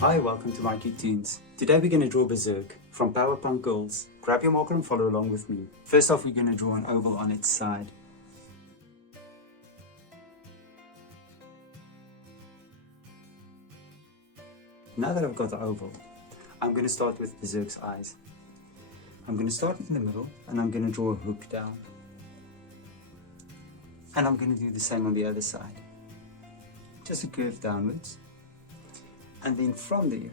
Hi, welcome to Mikey Tunes. Today we're going to draw Berserk from Powerpunk Girls. Grab your marker and follow along with me. First off, we're going to draw an oval on its side. Now that I've got the oval, I'm going to start with Berserk's eyes. I'm going to start in the middle and I'm going to draw a hook down. And I'm going to do the same on the other side. Just a curve downwards. And then from there,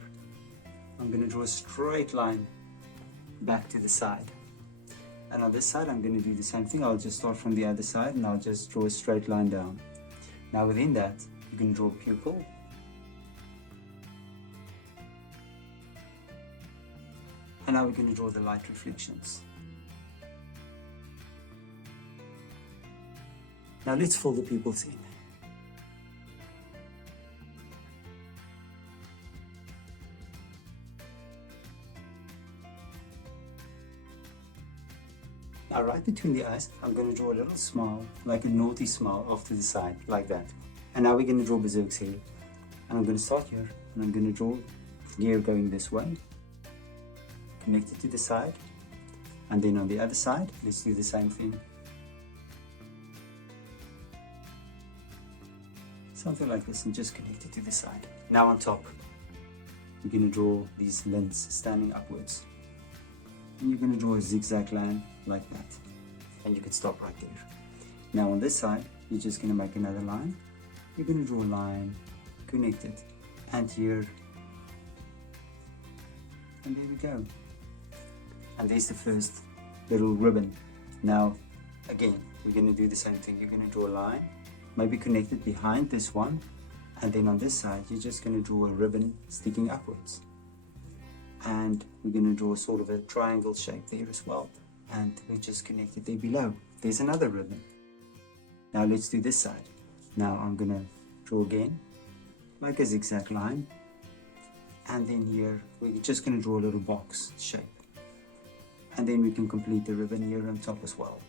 I'm going to draw a straight line back to the side. And on this side, I'm going to do the same thing. I'll just start from the other side and I'll just draw a straight line down. Now within that, you can draw a pupil. And now we're going to draw the light reflections. Now let's fill the pupils in. Now right between the eyes, I'm going to draw a little smile, like a naughty smile off to the side, like that. And now we're going to draw Berserk's hair. And I'm going to start here, and I'm going to draw the hair going this way. Connect it to the side. And then on the other side, let's do the same thing. Something like this, and just connect it to the side. Now on top, we're going to draw these limbs standing upwards. And you're going to draw a zigzag line like that. And you can stop right there. Now on this side, you're just going to make another line. You're going to draw a line, connect it, and here. And there we go. And there's the first little ribbon. Now, again, we're going to do the same thing. You're going to draw a line, maybe connect it behind this one. And then on this side, you're just going to draw a ribbon sticking upwards. And we're going to draw sort of a triangle shape there as well. And we just connect it there below. There's another ribbon. Now let's do this side. Now I'm going to draw again, like a zigzag line. And then here, we're just going to draw a little box shape. And then we can complete the ribbon here on top as well.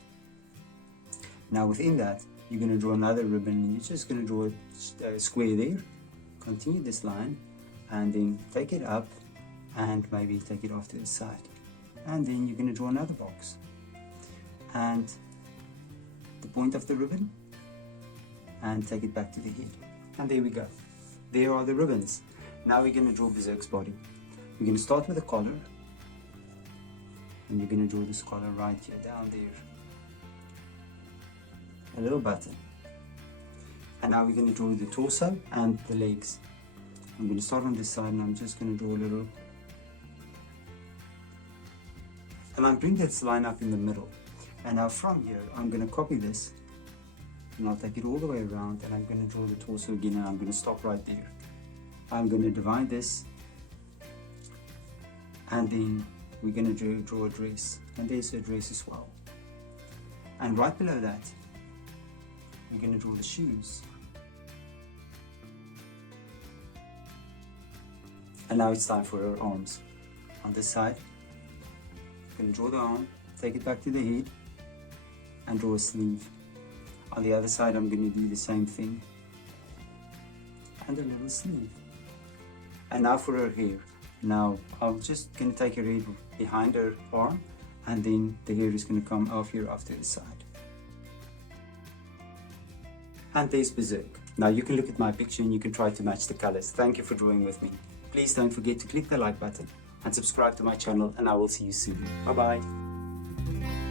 Now within that, you're going to draw another ribbon. And you're just going to draw a square there. Continue this line. And then take it up. And maybe take it off to the side. And then you're going to draw another box. And the point of the ribbon. And take it back to the head. And there we go. There are the ribbons. Now we're going to draw Berserk's body. We're going to start with a collar. And you're going to draw this collar right here, down there. A little button. And now we're going to draw the torso and the legs. I'm going to start on this side and I'm just going to draw a little. And I'm bringing this line up in the middle. And now from here, I'm going to copy this. And I'll take it all the way around and I'm going to draw the torso again and I'm going to stop right there. I'm going to divide this. And then we're going to draw a dress. And there's a dress as well. And right below that, we're going to draw the shoes. And now it's time for her arms. On this side, I'm going to draw the arm, take it back to the head, and draw a sleeve. On the other side, I'm going to do the same thing. And a little sleeve. And now for her hair. Now, I'm just going to take her hair behind her arm, and then the hair is going to come off here off to the side. And there's Berserk. Now you can look at my picture and you can try to match the colors. Thank you for drawing with me. Please don't forget to click the like button and subscribe to my channel, and I will see you soon. Bye bye.